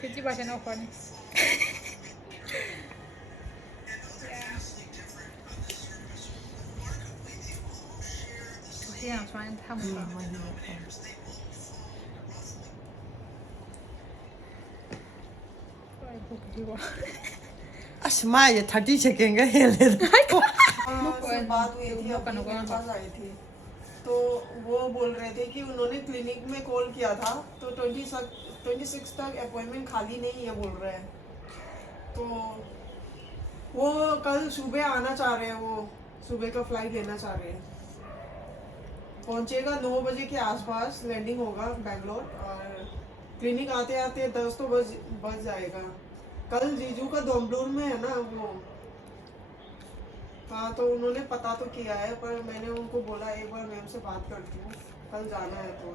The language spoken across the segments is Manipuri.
50% offer. Yeah, I'm trying to have Asma, 30 seconds का बात हुई थी अपने पास आई थी तो वो बोल रहे थे कि उन्होंने क्लिनिक में कॉल किया था तो 26 तक अपॉइंटमेंट खाली नहीं है बोल रहे हैं तो वो कल सुबह आना चाह रहे हैं वो सुबह का फ्लाइट लेना चाह रहे हैं पहुंचेगा 9 बजे के आसपास लैंडिंग होगा बैंगलोर और क्लिनिक आते आते 10 तो बज जाएगा कल जीजू का दोमडूर में है ना वो हाँ तो उन्होंने पता तो किया है पर मैंने उनको बोला एक बार मैम से बात करती हूँ कल जाना है तो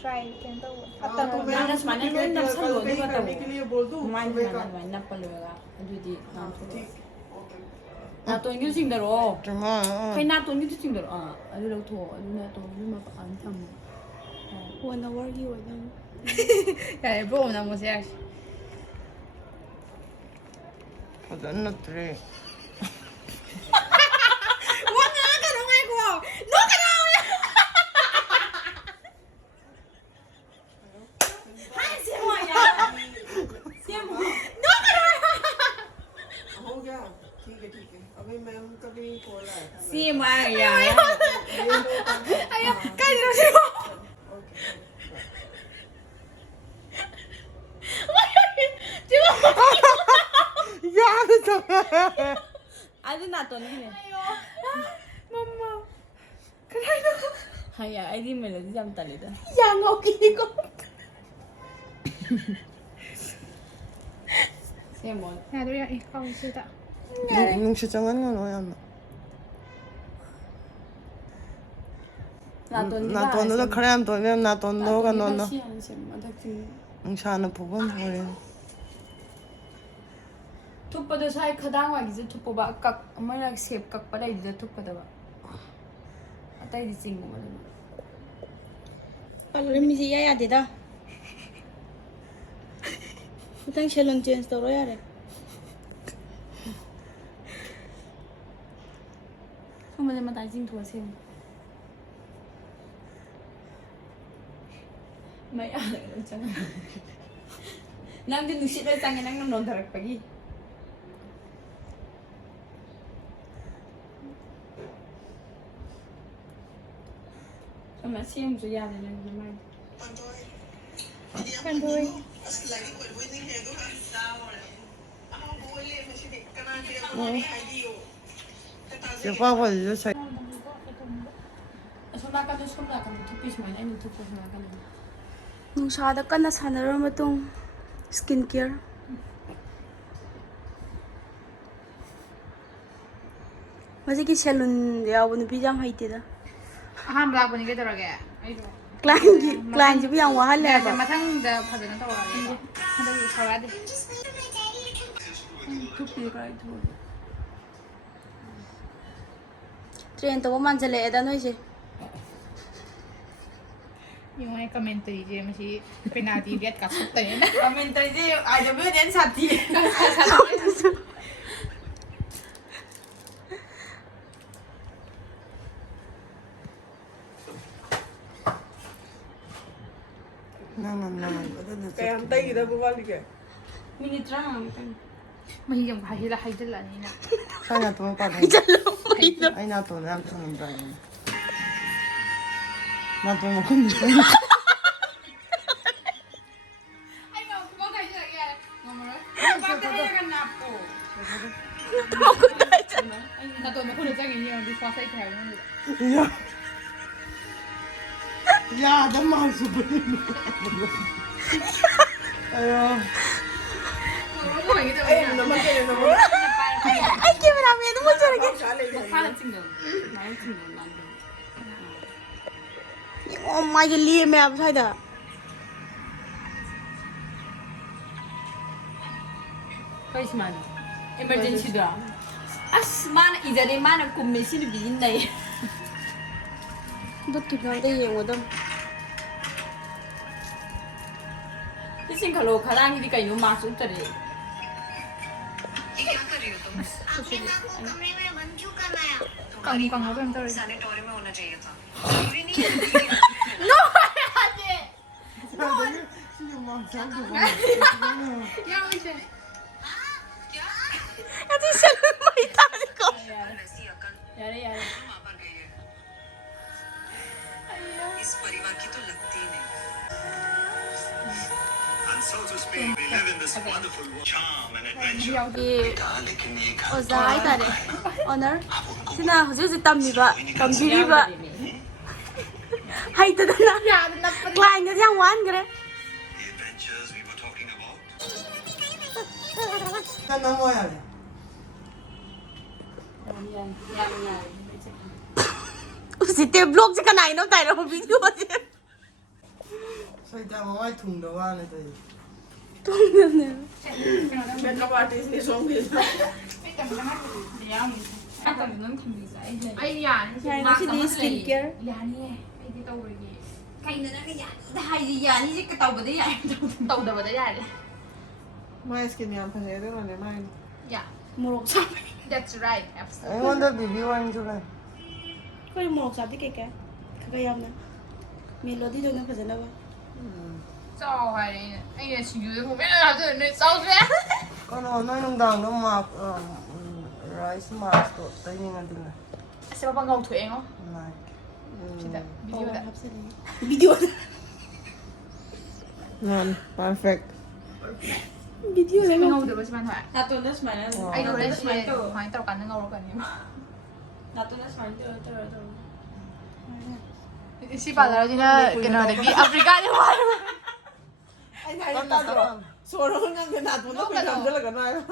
try again. तो मैं कल कहीं करने के लिए बोल दूँ ठीक 나돈이 징더러. 해 나돈이 징더러. 아니라고 더 아니면 또 얼마 안 참아. 1 hour 기 오다. 야, 뭐 나 뭐야. 어떤 것들이 हो गया ठीक है अभी मैम का भी कॉल आया था CMI야. 아야, 까지러시고. 아주 나돈이네. mamma. 그래도 하야 아이디 멜로디 좀 달리다. 양어 끼고. CMI. 야, 너야 이 가운데다. 농시장은 건 어였나? 나돈도 그래야 돈은 나돈도가 너너 농사는 부분 보여. 툭보도 사이 크당 와기지 툭보바 깍 엄마랑 셉 깍바다 이제 툭보다가 아따 이제 찡고 말이야. 빨리 미지 야야 되다. 일단 챌린지 체인지 떨어야 돼. 정말 다 찡도세요. Mấy ở đây chẳng Nam đi nước xịt đây sang cái năng nón thật phải đi Sao mà xem rồi ra này này mai Kan thôi. Chỉ qua vào rồi sai. Sao ba cái số là cái thứ mấy này thứ mấy cái này Nungsad kanna sanarur matung skin care. Masih salon ya bunu bijam haite da. Ahnba lakbani kaitorage. Aido. Client ji yang wahal le ba. 마탕다 파드나 타와리. 하다고 사와야 돼. Touba itu Train to manjale eda noise. yung may commentary je masih penalty biat kasut tayo na. Commentary je ada benda yang sati kaya antay kita bumalik eh minit lang kan Mahiyang hahila haidala nina. Sana to pa. Ay na to na to ng brand. Na to mo kun. Ay no, kumakain siya yan. Ngomong. bakit ka na po 나도 뭐 그런 장이 있냐? 우리 과사 이렇게 하는 거. 야. 야, 너 마우스 보내. 아유. 너무 이게 좀 naman kayo naman Ay, camera man mo jara ke. 사진 찍는 많이 찍는 안 Oh my god, liye me ab sai da. Kaisman emergency da as mana idare mana kummesin bijin dai Do tu na de yeng odam. Singh खलो खरांग दी कहीं मार्क्स उतरे ये क्या कर रही हो तुम? आपने नाक को कमरे में बंद क्यों करना है? Kang kang apa yang tahu? Sanatorium में होना चाहिए था। पूरी नहीं है। No, aja. Ya udah. Ati Salon may tali ko. ऐसी अकल यार यार माँ पर गई है। इस परिवार की तो लगती ही नहीं। And so to speak, we live in this wonderful charm and adventure. लेकिन ये घर Oza ay tare. Honor. Sina huzi tammiba. Tambiriba. Hay tada na. Ya, na pa. Klein na siyang wan gre. the adventures we were talking about. 나 넘어야 돼. Usi te vlog se kanai no tai ro video je. 살짝 어머니 퉁도 안에 돼. Makeup artist ने सॉन्ग भेजा Ay ya. Kaya si di skincare. Yani. Ay di tahu lagi. कहीं ना हाय यानी जे कताव बदे यार Tahu dah betul ya. मैं इसके नाम फंसे थे उन्होंने मैं Ya. Murok sa. That's right. Absolutely. 아이원더 비비원 주래. Ko yung murok sa ti kay kay. Kagayam na. Melody do na fazenda ba. 照还哎呀，许愿我没有拿这人照片。 그럼 너희 농당도 막 라이스 마스도 떠있는 건 dinga. Siapa panggung tu eng oh? 나. Kita video dah. Video. Non perfect Video na Panggung lang. tu bersama tu. नातो न smile Ay do dah sih. Hai tahu kan ngau kan ni. नातो न स्माइल तो Si pada dia kena lagi Afrika ni mana? आई नहीं तादरो सोरो नंग के नात मुनो कोई काम चला करना है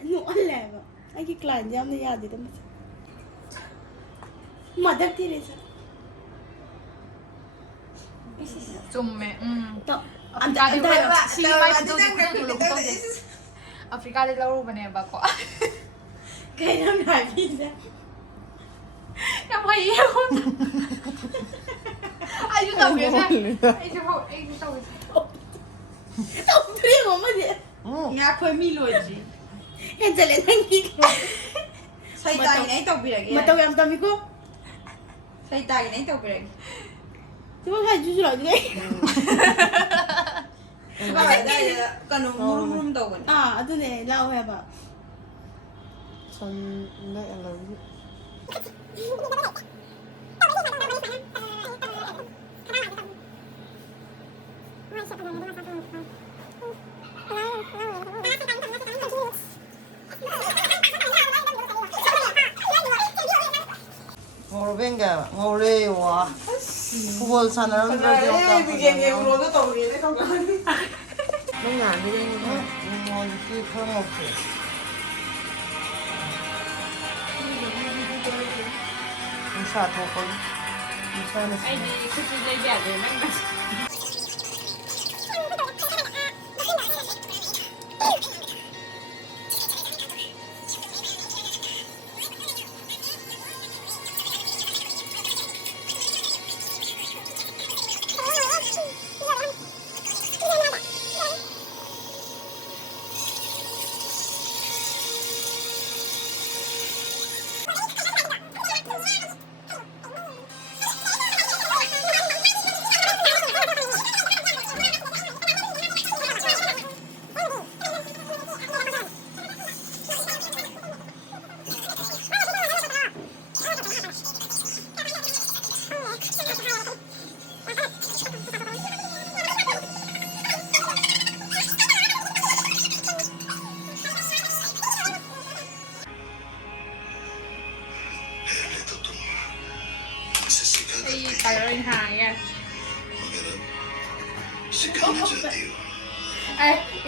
No alle ba. Ay ki client jam na yaad ita mas. Mother ti resa. Cuma To. Afrika ni si mai tu tu tu. Afrika ni lalu mana ba ko? Kaya nam na visa. Yang mai ya. Ayo tahu biasa. Ayo tahu. Tao pri mo ma de. यहाँ कोई मिलो जी Yan jale nang ki. सही ताई नहीं तो भी लगे Mataw yam tami ko. सही ताई नहीं तो भी लगे Di ba kaya juju la de. कनो मुरुम मुरुम तो बने Ah, ado ne lao he ba. 전내 알라지. ngồi ngồi wa football 사는 A begin ये रोज तो हो गए तो नहीं आ रही 뭐 이렇게 그런 거 없어. 인사 더 걸. 인사는 아이디 그치 얘기 안 돼. 맨날 coloring high ya.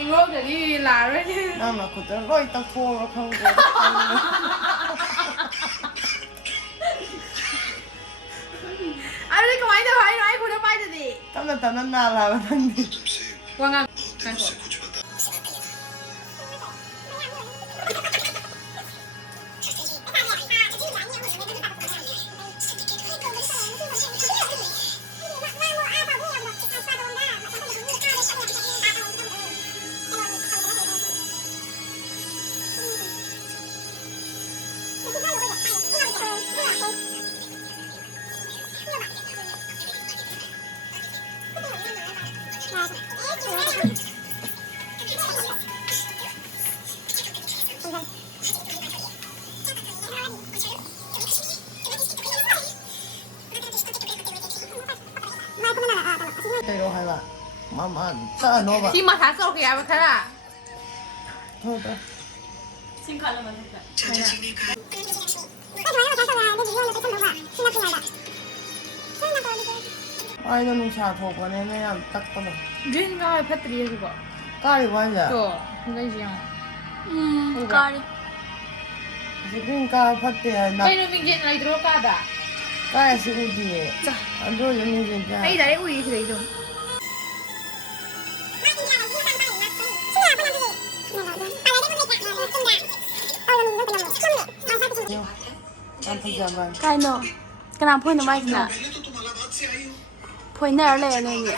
Ibu jadi lari ni. 나만 그대로 거 있다 포로 하고. Ada ni kemana tu? Hai, hai, kuda mai tadi. 땀나 나라 하는데. Wangan. tay đâu hay là mà ta nó vậy Khi mà thả sâu kìa mà thế là thôi ta ai nó nung xả thổ qua nên em tắt con này Duyên ngay phát triển rồi bỏ cái gì vậy nhỉ không cái gì không 까리. 지금 까 파트야 나 Đây là mình chuyện này tôi có đã 까야 시고지 안 좋아 영웅 진짜 Đây là đấy ui thì đấy rồi 안 보자만 cái nó cái nào phơi nó bay nè phơi nè lại này nhỉ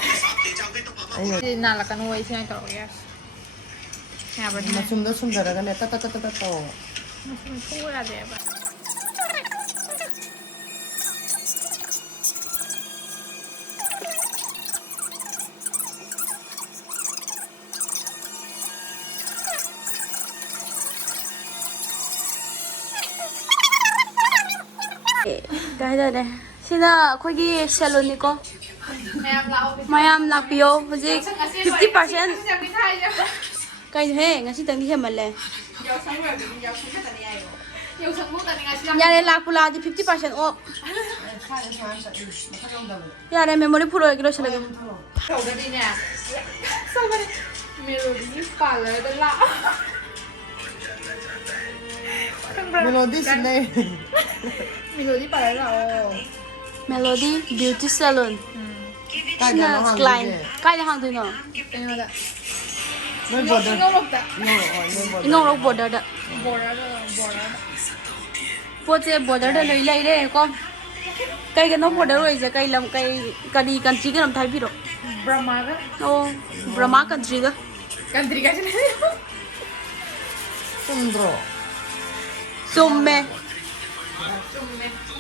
아니 Thì nào là cái nuôi xem cậu kìa Nhà bên này 나 숨 들어가네 따따따따따 Không có là đẹp ạ cái đây này xin là khôi ghi salon đi con mayam lakpio hojik 50% cái thế ngay xin tầng đi mà lẹ nhà này lakpula thì 50% off nhà này memory full rồi cái đó sẽ là Cậu đã đi nè Sao vậy Melody phá lời đó lạ 멜로디 슬레이 Melody phá lời là melody beauty salon 까야 너 là hàng client gì cái là hàng thôi nó Đây mà đã 왜 Nó 버들 lục đã nó nó border đó Bỏ ra đó border đó lấy đấy con cái nó border rồi giờ cái làm cái đi country cái làm thay bị rồi Brahma đó oh Brahma country đó Country ka siya 좀 들어 Summe. Summe